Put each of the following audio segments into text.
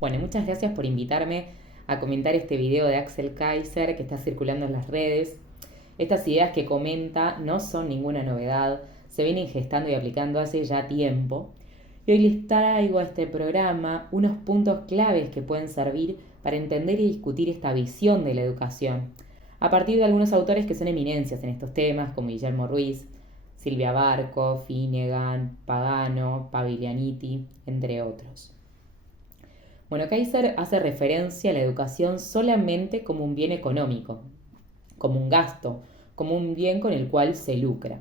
Bueno, muchas gracias por invitarme a comentar este video de Axel Kaiser que está circulando en las redes. Estas ideas que comenta no son ninguna novedad, se vienen gestando y aplicando hace ya tiempo. Y hoy les traigo a este programa unos puntos claves que pueden servir para entender y discutir esta visión de la educación, a partir de algunos autores que son eminencias en estos temas, como Guillermo Ruiz, Silvia Barco, Finnegan, Pagano, Paviglianiti, entre otros. Bueno, Kaiser hace referencia a la educación solamente como un bien económico, como un gasto, como un bien con el cual se lucra.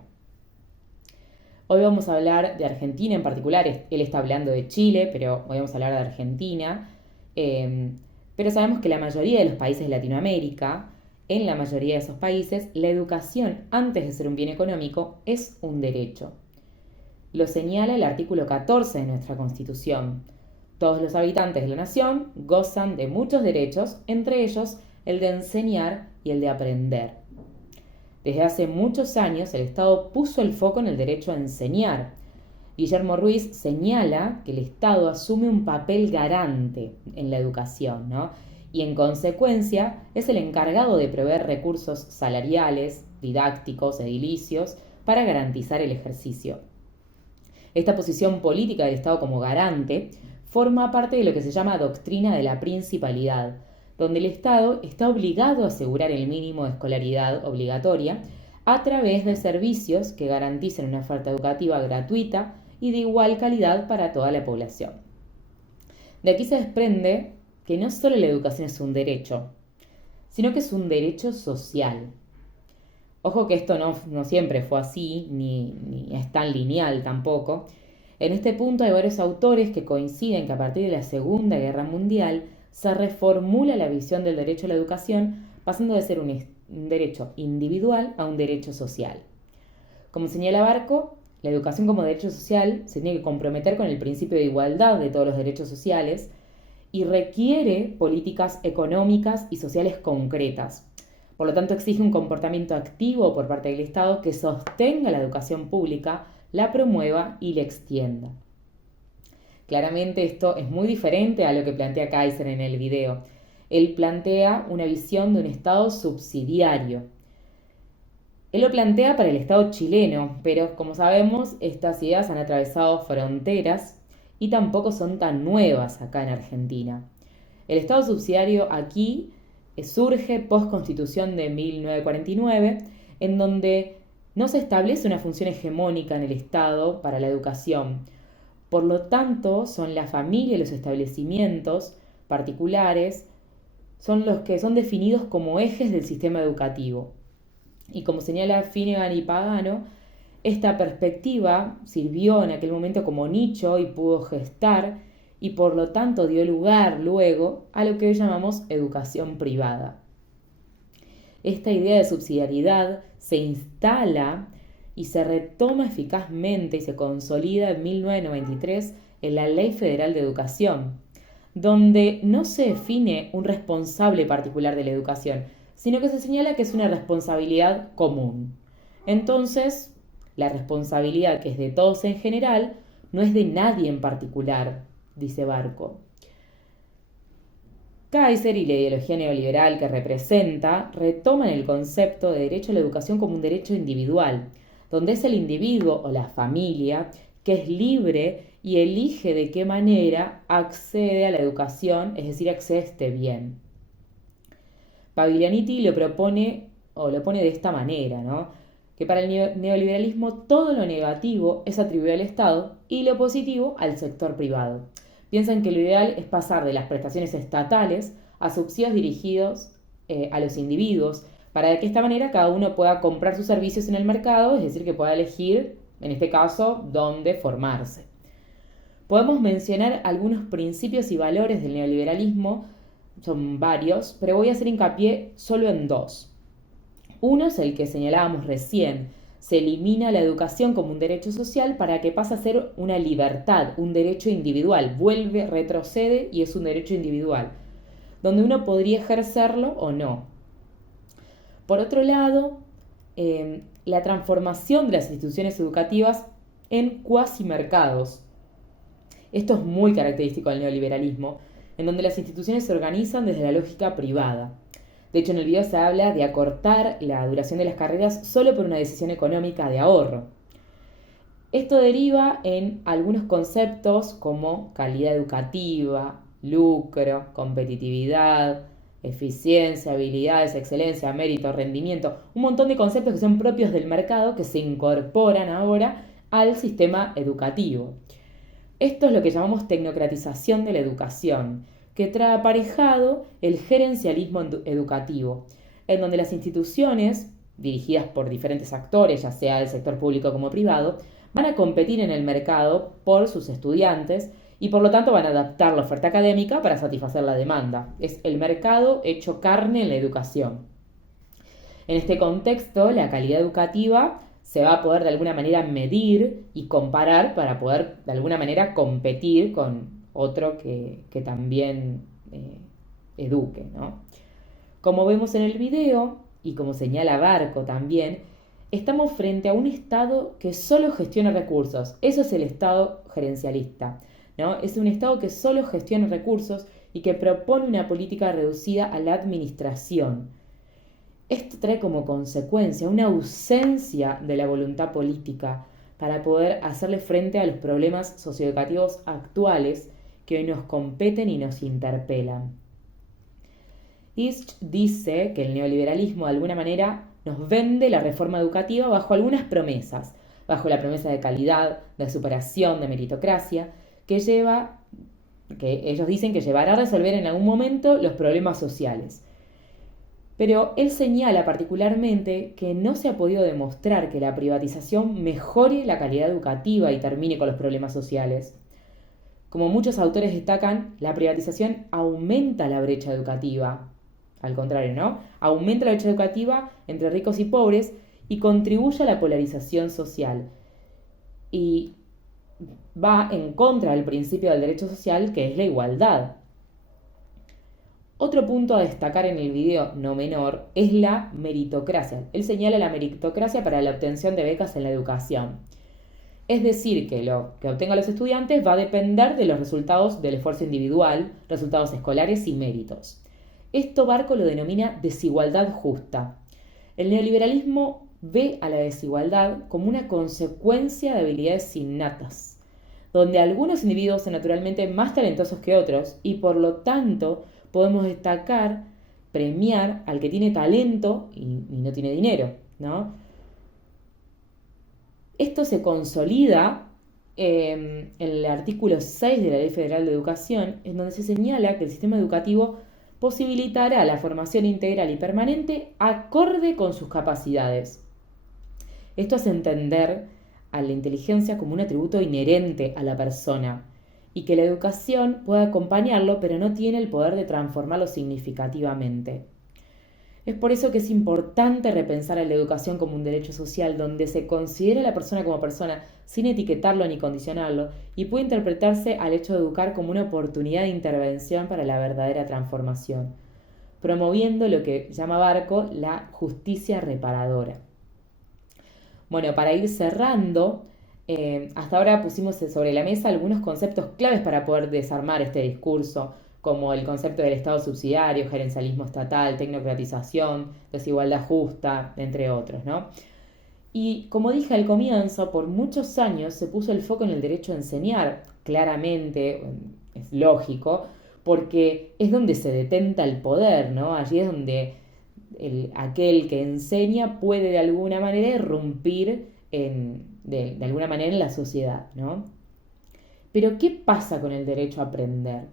Hoy vamos a hablar de Argentina en particular, él está hablando de Chile, pero hoy vamos a hablar de Argentina. Pero sabemos que la mayoría de los países de Latinoamérica, en la mayoría de esos países, la educación, antes de ser un bien económico, es un derecho. Lo señala el artículo 14 de nuestra Constitución. Todos los habitantes de la nación gozan de muchos derechos, entre ellos el de enseñar y el de aprender. Desde hace muchos años el Estado puso el foco en el derecho a enseñar. Guillermo Ruiz señala que el Estado asume un papel garante en la educación, ¿no? Y en consecuencia es el encargado de proveer recursos salariales, didácticos, edilicios, para garantizar el ejercicio. Esta posición política del Estado como garante forma parte de lo que se llama doctrina de la principalidad, donde el Estado está obligado a asegurar el mínimo de escolaridad obligatoria a través de servicios que garanticen una oferta educativa gratuita y de igual calidad para toda la población. De aquí se desprende que no solo la educación es un derecho, sino que es un derecho social. Ojo que esto no siempre fue así, ni es tan lineal tampoco. En este punto hay varios autores que coinciden que a partir de la Segunda Guerra Mundial se reformula la visión del derecho a la educación, pasando de ser un derecho individual a un derecho social. Como señala Barco, la educación como derecho social se tiene que comprometer con el principio de igualdad de todos los derechos sociales y requiere políticas económicas y sociales concretas. Por lo tanto, exige un comportamiento activo por parte del Estado que sostenga la educación pública, la promueva y la extienda. Claramente esto es muy diferente a lo que plantea Kaiser en el video. Él plantea una visión de un Estado subsidiario. Él lo plantea para el Estado chileno, pero como sabemos, estas ideas han atravesado fronteras y tampoco son tan nuevas acá en Argentina. El Estado subsidiario aquí surge post-constitución de 1949, en donde no se establece una función hegemónica en el Estado para la educación. Por lo tanto, son la familia y los establecimientos particulares son los que son definidos como ejes del sistema educativo. Y como señala Finnegan y Pagano, esta perspectiva sirvió en aquel momento como nicho y pudo gestar y por lo tanto dio lugar luego a lo que hoy llamamos educación privada. Esta idea de subsidiariedad se instala y se retoma eficazmente y se consolida en 1993 en la Ley Federal de Educación, donde no se define un responsable particular de la educación, sino que se señala que es una responsabilidad común. Entonces, la responsabilidad que es de todos en general no es de nadie en particular, dice Barco. Kaiser y la ideología neoliberal que representa retoman el concepto de derecho a la educación como un derecho individual, donde es el individuo o la familia que es libre y elige de qué manera accede a la educación, es decir, accede a este bien. Paviglianiti lo propone o lo pone de esta manera, ¿no? Que para el neoliberalismo todo lo negativo es atribuido al Estado y lo positivo al sector privado. Piensan que lo ideal es pasar de las prestaciones estatales a subsidios dirigidos a los individuos, para que de esta manera cada uno pueda comprar sus servicios en el mercado, es decir, que pueda elegir, en este caso, dónde formarse. Podemos mencionar algunos principios y valores del neoliberalismo, son varios, pero voy a hacer hincapié solo en dos. Uno es el que señalábamos recién: se elimina la educación como un derecho social para que pase a ser una libertad, un derecho individual, retrocede y es un derecho individual, donde uno podría ejercerlo o no. Por otro lado, la transformación de las instituciones educativas en cuasimercados. Esto es muy característico del neoliberalismo, en donde las instituciones se organizan desde la lógica privada. De hecho, en el video se habla de acortar la duración de las carreras solo por una decisión económica de ahorro. Esto deriva en algunos conceptos como calidad educativa, lucro, competitividad, eficiencia, habilidades, excelencia, mérito, rendimiento, un montón de conceptos que son propios del mercado que se incorporan ahora al sistema educativo. Esto es lo que llamamos tecnocratización de la educación, que trae aparejado el gerencialismo educativo, en donde las instituciones, dirigidas por diferentes actores, ya sea del sector público como privado, van a competir en el mercado por sus estudiantes y por lo tanto van a adaptar la oferta académica para satisfacer la demanda. Es el mercado hecho carne en la educación. En este contexto, la calidad educativa se va a poder de alguna manera medir y comparar para poder de alguna manera competir con otro que también eduque, ¿no? Como vemos en el video, y como señala Barco también, estamos frente a un Estado que solo gestiona recursos. Eso es el Estado gerencialista, ¿no? Es un Estado que solo gestiona recursos y que propone una política reducida a la administración. Esto trae como consecuencia una ausencia de la voluntad política para poder hacerle frente a los problemas socioeducativos actuales que hoy nos competen y nos interpelan. Isch dice que el neoliberalismo de alguna manera nos vende la reforma educativa bajo algunas promesas, bajo la promesa de calidad, de superación, de meritocracia, que ellos dicen que llevará a resolver en algún momento los problemas sociales. Pero él señala particularmente que no se ha podido demostrar que la privatización mejore la calidad educativa y termine con los problemas sociales. Como muchos autores destacan, la privatización aumenta la brecha educativa. Al contrario, ¿no? Aumenta la brecha educativa entre ricos y pobres y contribuye a la polarización social. Y va en contra del principio del derecho social, que es la igualdad. Otro punto a destacar en el video, no menor, es la meritocracia. Él señala la meritocracia para la obtención de becas en la educación. Es decir, que lo que obtengan los estudiantes va a depender de los resultados del esfuerzo individual, resultados escolares y méritos. Esto Barco lo denomina desigualdad justa. El neoliberalismo ve a la desigualdad como una consecuencia de habilidades innatas, donde algunos individuos son naturalmente más talentosos que otros y por lo tanto podemos destacar, premiar al que tiene talento y no tiene dinero, ¿no? Esto se consolida en el artículo 6 de la Ley Federal de Educación, en donde se señala que el sistema educativo posibilitará la formación integral y permanente acorde con sus capacidades. Esto hace entender a la inteligencia como un atributo inherente a la persona y que la educación puede acompañarlo, pero no tiene el poder de transformarlo significativamente. Es por eso que es importante repensar a la educación como un derecho social donde se considera a la persona como persona sin etiquetarlo ni condicionarlo y puede interpretarse al hecho de educar como una oportunidad de intervención para la verdadera transformación, promoviendo lo que llama Barco la justicia reparadora. Bueno, para ir cerrando, hasta ahora pusimos sobre la mesa algunos conceptos claves para poder desarmar este discurso, como el concepto del Estado subsidiario, gerencialismo estatal, tecnocratización, desigualdad justa, entre otros, ¿no? Y como dije al comienzo, por muchos años se puso el foco en el derecho a enseñar, claramente, es lógico, porque es donde se detenta el poder, ¿no? Allí es donde aquel que enseña puede de alguna manera irrumpir de alguna manera en la sociedad, ¿no? Pero ¿qué pasa con el derecho a aprender?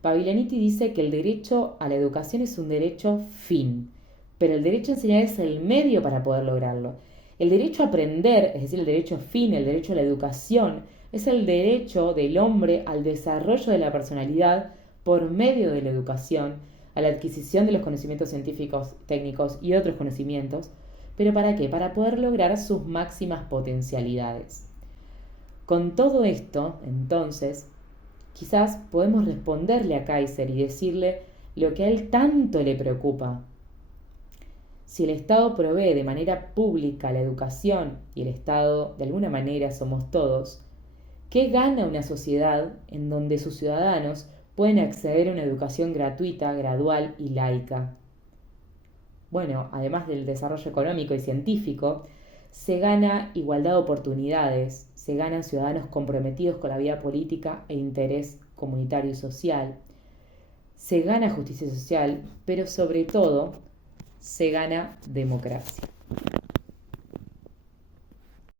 Paviglianiti dice que el derecho a la educación es un derecho fin, pero el derecho a enseñar es el medio para poder lograrlo. El derecho a aprender, es decir, el derecho fin, el derecho a la educación, es el derecho del hombre al desarrollo de la personalidad por medio de la educación, a la adquisición de los conocimientos científicos, técnicos y otros conocimientos. ¿Pero para qué? Para poder lograr sus máximas potencialidades. Con todo esto, entonces, quizás podemos responderle a Kaiser y decirle lo que a él tanto le preocupa. Si el Estado provee de manera pública la educación y el Estado de alguna manera somos todos, ¿qué gana una sociedad en donde sus ciudadanos pueden acceder a una educación gratuita, gradual y laica. Bueno, además del desarrollo económico y científico, se gana igualdad de oportunidades, se ganan ciudadanos comprometidos con la vida política e interés comunitario y social, se gana justicia social, pero sobre todo se gana democracia.